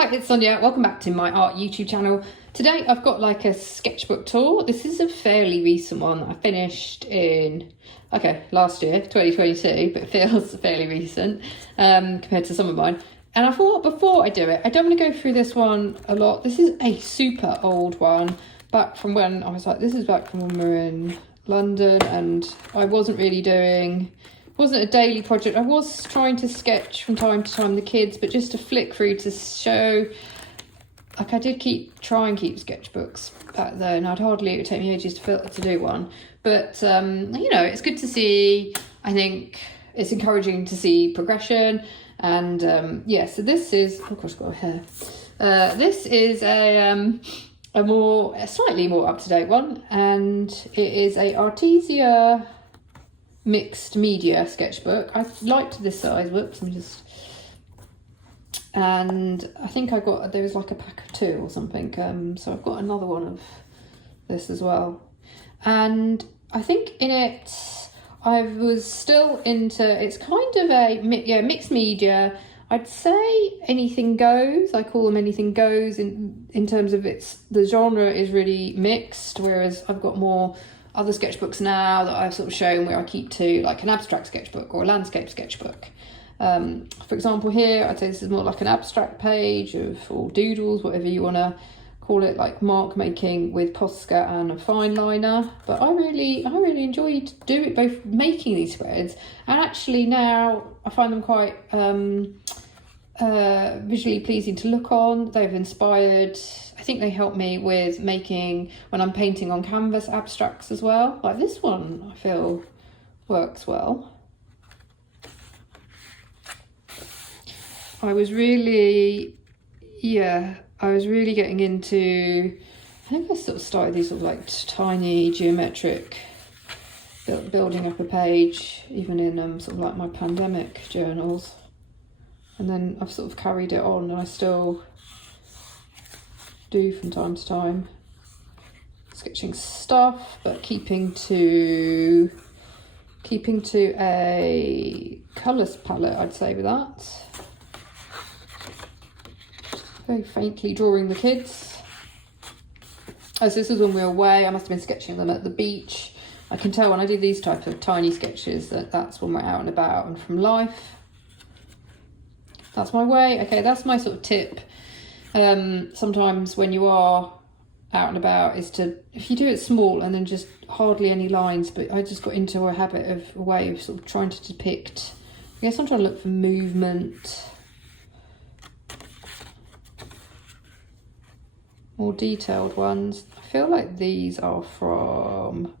Hi, it's Sonia. Welcome back to my art YouTube channel. Today I've got like a sketchbook tour. This is a fairly recent one I finished in, last year, 2022, but it feels fairly recent compared to some of mine. And I thought before I do it, I don't want to go through this one a lot. This is a super old one, back from when I was like, this is back from when we were in London and I wasn't really doing... wasn't a daily project. I was trying to sketch from time to time the kids, but just to flick through to show, like I did try and keep sketchbooks back then. It would take me ages to do one, but you know, it's good to see. I think it's encouraging to see progression, and yeah. So this is, oh gosh, I've got a hair. This is a slightly more up to date one, and it is a Arteza mixed media sketchbook. I liked this size. Whoops, and I think there was like a pack of 2 or something, so I've got another one of this as well. And I think in it I was still into, it's kind of a mixed media. I'd say anything goes. I call them anything goes in terms of the genre is really mixed, whereas I've got more other sketchbooks now that I've sort of shown where I keep to like an abstract sketchbook or a landscape sketchbook. For example, here I'd say this is more like an abstract page or doodles, whatever you want to call it, like mark making with Posca and a fine liner. But I really enjoyed both making these spreads, and actually now I find them quite visually pleasing to look on. They've inspired, I think they help me with making, when I'm painting on canvas, abstracts as well. Like this one I feel works well. I was really getting into, I think I sort of started these sort of like tiny geometric, building up a page, even in sort of like my pandemic journals. And then I've sort of carried it on, and I still do from time to time sketching stuff, but keeping to a colours palette, I'd say, with that. Very faintly drawing the kids. Oh, so this was when we were away. I must have been sketching them at the beach. I can tell when I do these type of tiny sketches that's when we're out and about and from life. That's my way. Okay, that's my sort of tip. Sometimes when you are out and about is to, if you do it small and then just hardly any lines, but I just got into a way of sort of trying to depict, I guess I'm trying to look for movement, more detailed ones. I feel like these are from,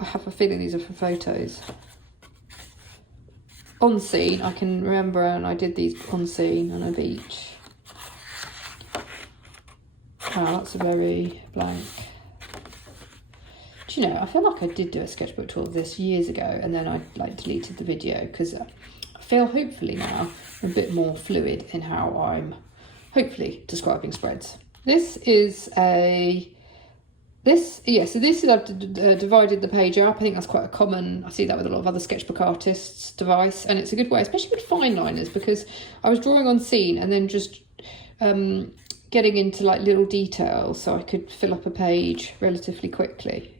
I have a feeling these are from photos. On scene, I can remember, and I did these on scene on a beach. Wow, that's a very blank. Do you know, I feel like I did do a sketchbook tour of this years ago, and then I deleted the video because I feel hopefully now a bit more fluid in how I'm hopefully describing spreads. This is I've divided the page up. I think that's quite a common, I see that with a lot of other sketchbook artists' device, and it's a good way, especially with fine liners, because I was drawing on scene and then just getting into like little details so I could fill up a page relatively quickly.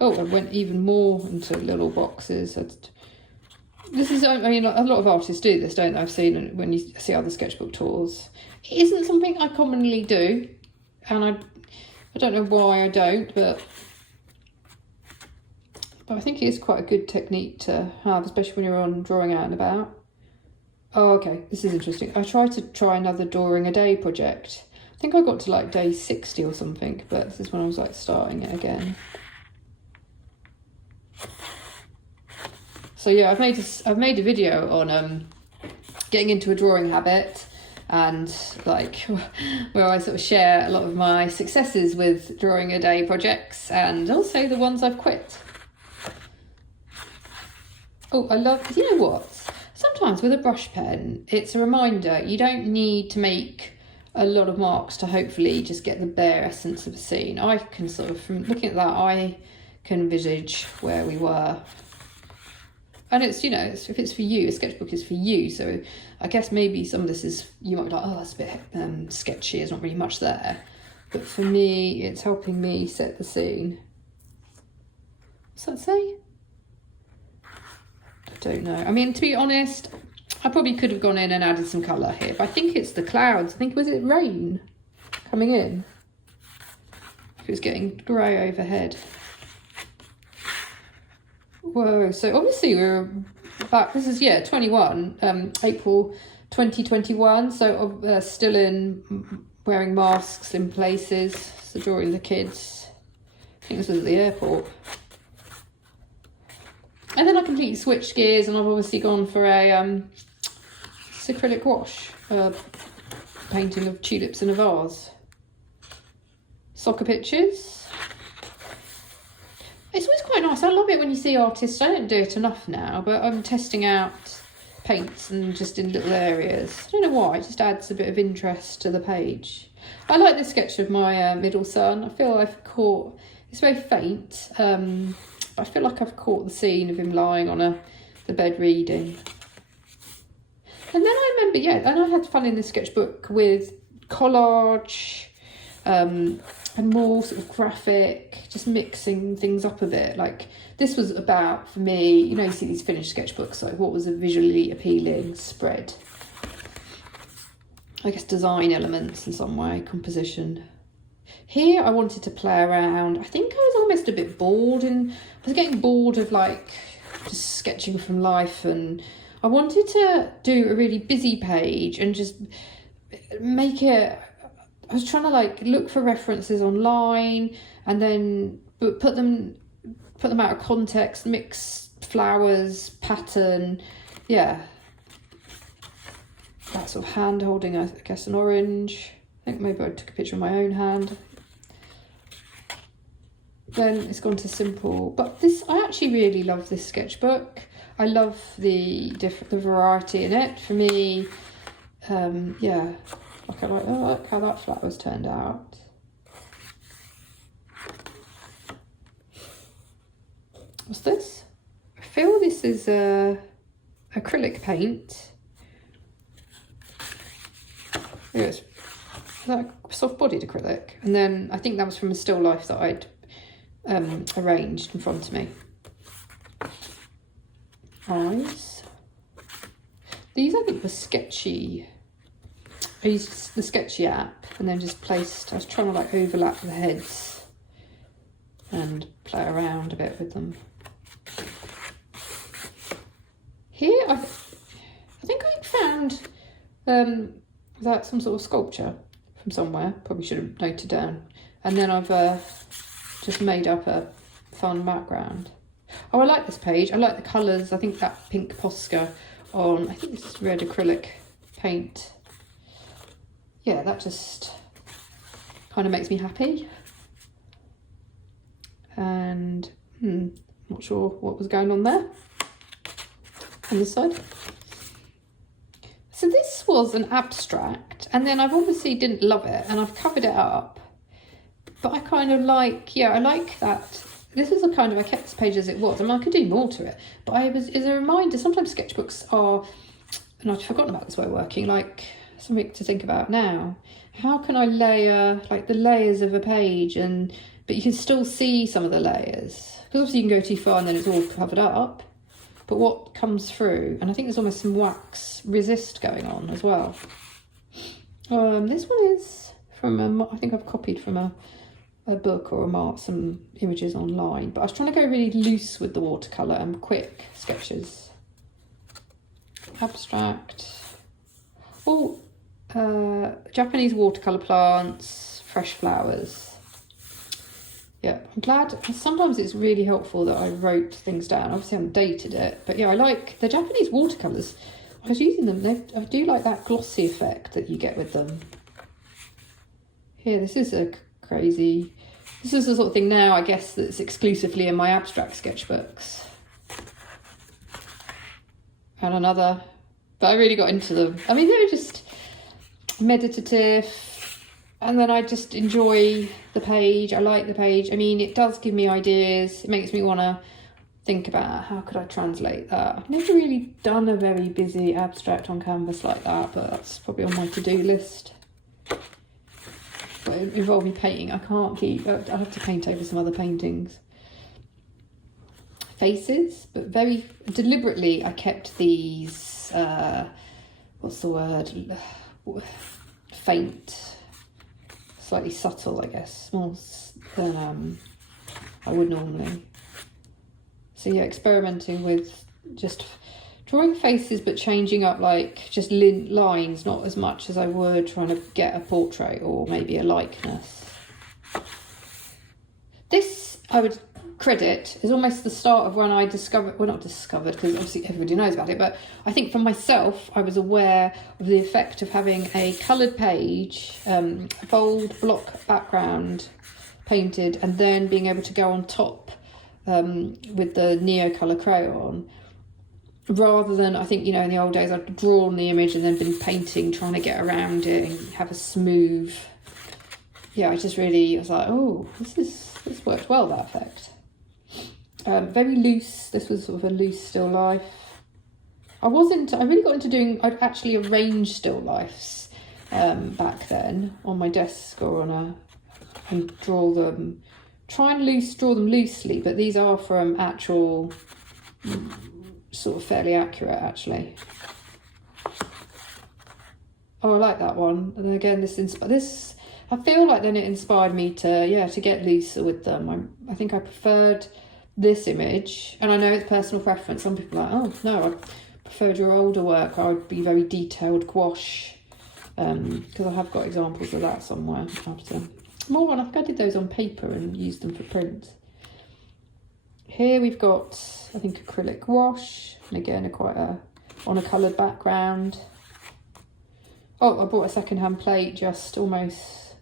Oh, I went even more into little boxes. This is, I mean, a lot of artists do this, don't they? I've seen when you see other sketchbook tours. It isn't something I commonly do, and I don't know why I don't, but I think it is quite a good technique to have, especially when you're on drawing out and about. Oh, okay, this is interesting. I tried to try another drawing a day project. I think I got to like day 60 or something, but this is when I was like starting it again. So yeah, I've made a video on getting into a drawing habit, and like where I sort of share a lot of my successes with drawing a day projects and also the ones I've quit. Oh, I love, you know what? Sometimes with a brush pen, it's a reminder, you don't need to make a lot of marks to hopefully just get the bare essence of a scene. I can sort of, from looking at that, I can envisage where we were And it's, you know, if it's for you, a sketchbook is for you. So I guess maybe some of this is, you might be like, oh, that's a bit sketchy, there's not really much there. But for me, it's helping me set the scene. What's that say? I don't know. I mean, to be honest, I probably could have gone in and added some colour here, but I think it's the clouds. I think, was it rain coming in? It was getting grey overhead. Whoa, so obviously we're back, this is, 21, April 2021, so still in wearing masks in places, so drawing the kids. I think this was at the airport. And then I completely switched gears and I've obviously gone for a acrylic wash, painting of tulips in a vase. Soccer pictures. It's always quite nice. I love it when you see artists. I don't do it enough now, but I'm testing out paints and just in little areas. I don't know why, it just adds a bit of interest to the page. I like this sketch of my middle son. I feel I've caught, it's very faint, but I feel like I've caught the scene of him lying on the bed reading. And then I remember, and I had fun in this sketchbook with collage, and more sort of graphic, just mixing things up a bit. Like this was about, for me, you know, you see these finished sketchbooks, like what was a visually appealing spread. I guess design elements in some way, composition. Here I wanted to play around. I think I was almost a bit bored, and I was getting bored of like just sketching from life, and I wanted to do a really busy page and just make it, I was trying to like look for references online and then put them out of context, mix flowers, pattern, that sort of hand holding, I guess, an orange. I think maybe I took a picture of my own hand. Then it's gone to simple, but this, I actually really love this sketchbook. I love the variety in it. For me, like I like, oh, look how that flower's turned out. What's this? I feel this is acrylic paint. It's like soft-bodied acrylic, and then I think that was from a still life that I'd arranged in front of me. Eyes. These I think were sketchy. I used the Sketchy app and then just placed, I was trying to like overlap the heads and play around a bit with them. Here I think I found that some sort of sculpture from somewhere, probably should have noted down, and then I've just made up a fun background. Oh, I like this page, I like the colours. I think that pink Posca on, I think this is red acrylic paint. Yeah, that just kind of makes me happy. And not sure what was going on there on this side. So this was an abstract, and then I've obviously didn't love it and I've covered it up, but I kind of like, I like that. This is a kind of, I kept this page as it was. I mean, I could do more to it, but as a reminder, sometimes sketchbooks are, and I'd forgotten about this way of working, like something to think about now. How can I layer, like the layers of a page, but you can still see some of the layers, because obviously you can go too far and then it's all covered up, but what comes through, and I think there's almost some wax resist going on as well. This one is from I think I've copied from a book or some images online, but I was trying to go really loose with the watercolour and quick sketches. Abstract. Oh, Japanese watercolour plants, fresh flowers. Yeah, I'm glad. Sometimes it's really helpful that I wrote things down. Obviously I haven't dated it, but yeah, I like the Japanese watercolours. I was using them. I do like that glossy effect that you get with them. Here, this is a crazy, this is the sort of thing now, I guess, that's exclusively in my abstract sketchbooks. And another, but I really got into them. I mean, they were just meditative, and then I just enjoy the page. I like the page. I mean, it does give me ideas. It makes me want to think about how could I translate that. I've never really done a very busy abstract on canvas like that, but that's probably on my to-do list. But it involved me painting. I can't keep, I have to paint over some other paintings. Faces, but very deliberately I kept these, what's the word, faint, slightly subtle, I guess, more than I would normally. So yeah, experimenting with just drawing faces but changing up like just lines, not as much as I would trying to get a portrait or maybe a likeness. This I would credit is almost the start of when I discovered, well not discovered because obviously everybody knows about it, but I think for myself I was aware of the effect of having a coloured page, bold block background painted, and then being able to go on top with the Neo colour crayon, rather than, I think, you know, in the old days I'd drawn the image and then been painting, trying to get around it and have a smooth, yeah, I was like, oh, this worked well, that effect. Very loose, this was sort of a loose still life. I really got into doing, I'd actually arrange still lifes back then on my desk or and draw them. Draw them loosely, but these are from actual, sort of fairly accurate actually. Oh, I like that one. And again, this I feel like then it inspired me to get looser with them. I think I preferred this image, and I know it's personal preference. Some people are like, oh no, I preferred your older work. I would be very detailed gouache, because I have got examples of that somewhere. More on, I think I did those on paper and used them for print. Here we've got, I think, acrylic gouache, and again, on a coloured background. Oh, I bought a second-hand plate just almost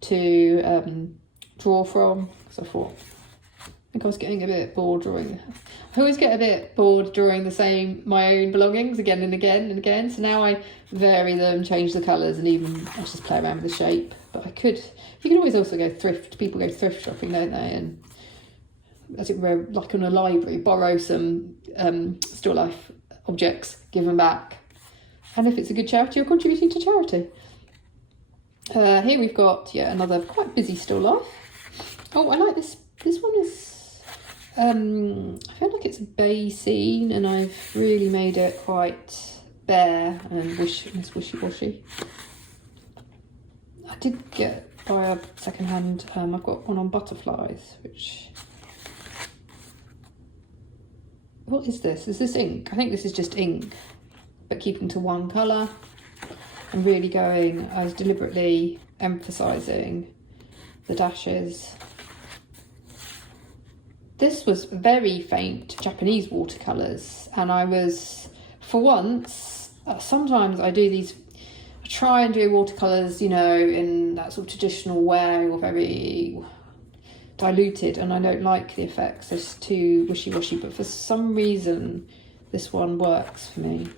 to draw from, because I think I was getting a bit bored drawing. I always get a bit bored drawing my own belongings again and again and again. So now I vary them, change the colours, and even I just play around with the shape. But you can always also go thrift. People go thrift shopping, don't they? And as it were, like in a library, borrow some still life objects, give them back. And if it's a good charity, you're contributing to charity. Here we've got, another quite busy still life. Oh, I like this. This one is, I feel like it's a bay scene, and I've really made it quite bare and wishy-washy. I did buy a second-hand, I've got one on butterflies, which... What is this? Is this ink? I think this is just ink, but keeping to one colour. And really I was deliberately emphasising the dashes. This was very faint Japanese watercolours, and I was, for once, sometimes I do these, I try and do watercolours, you know, in that sort of traditional way, or very diluted, and I don't like the effects, it's too wishy-washy, but for some reason this one works for me.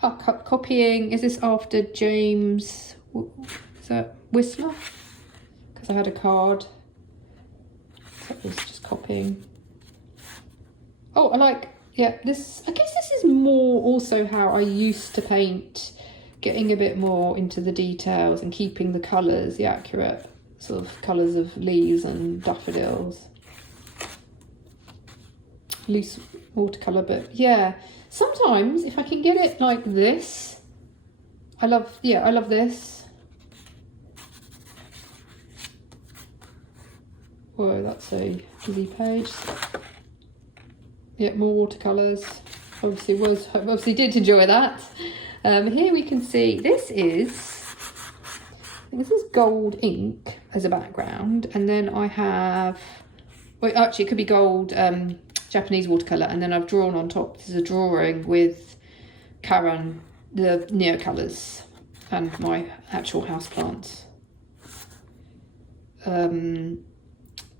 Copying, is this after James, is that Whistler? Because I had a card. So it was just copying. Oh, I like, this, I guess this is more also how I used to paint, getting a bit more into the details and keeping the colours, the accurate sort of colours of leaves and daffodils. Loose watercolour, but yeah. Sometimes if I can get it like this, I love this. Whoa, that's a busy page. Yeah, more watercolours. Obviously did enjoy that. Here we can see this is gold ink as a background, and then I have, well, actually it could be gold Japanese watercolour, and then I've drawn on top, this is a drawing with Karan, the Neo colours, and my actual houseplants.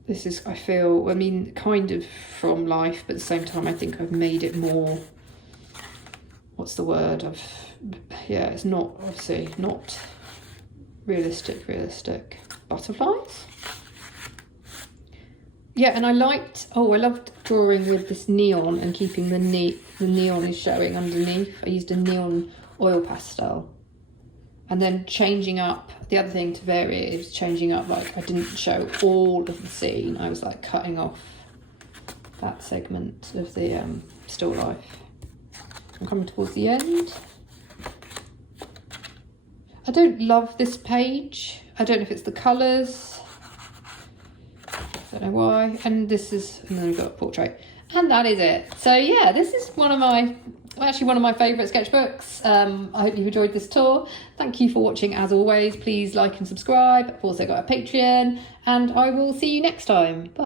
This is, I feel, I mean, kind of from life, but at the same time I think I've made it more, what's the word, it's not, obviously, not realistic. Butterflies? Yeah, and I loved drawing with this neon and keeping the neon is showing underneath. I used a neon oil pastel. And then changing up, the other thing to vary it is changing up, like I didn't show all of the scene. I was like cutting off that segment of the still life. I'm coming towards the end. I don't love this page. I don't know if it's the colours. I don't know why. And this is, and then we've got a portrait. And that is it. So yeah, this is actually one of my favourite sketchbooks. I hope you've enjoyed this tour. Thank you for watching as always. Please like and subscribe. I've also got a Patreon, and I will see you next time. Bye.